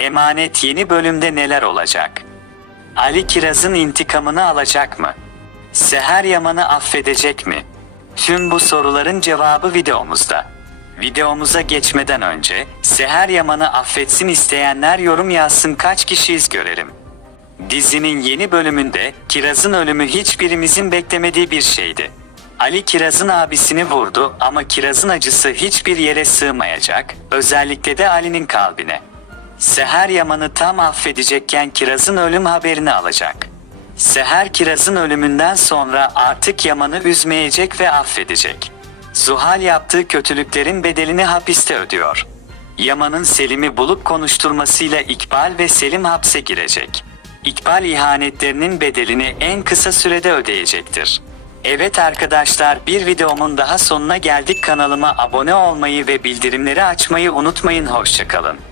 Emanet yeni bölümde neler olacak? Ali Kiraz'ın intikamını alacak mı? Seher Yaman'ı affedecek mi? Tüm bu soruların cevabı videomuzda. Videomuza geçmeden önce Seher Yaman'ı affetsin isteyenler yorum yazsın kaç kişiyiz görelim. Dizinin yeni bölümünde Kiraz'ın ölümü hiçbirimizin beklemediği bir şeydi. Ali Kiraz'ın abisini vurdu ama Kiraz'ın acısı hiçbir yere sığmayacak, özellikle de Ali'nin kalbine. Seher Yaman'ı tam affedecekken Kiraz'ın ölüm haberini alacak. Seher Kiraz'ın ölümünden sonra artık Yaman'ı üzmeyecek ve affedecek. Zuhal yaptığı kötülüklerin bedelini hapiste ödüyor. Yaman'ın Selim'i bulup konuşturmasıyla İkbal ve Selim hapse girecek. İkbal ihanetlerinin bedelini en kısa sürede ödeyecektir. Evet arkadaşlar bir videomun daha sonuna geldik kanalıma abone olmayı ve bildirimleri açmayı unutmayın hoşçakalın.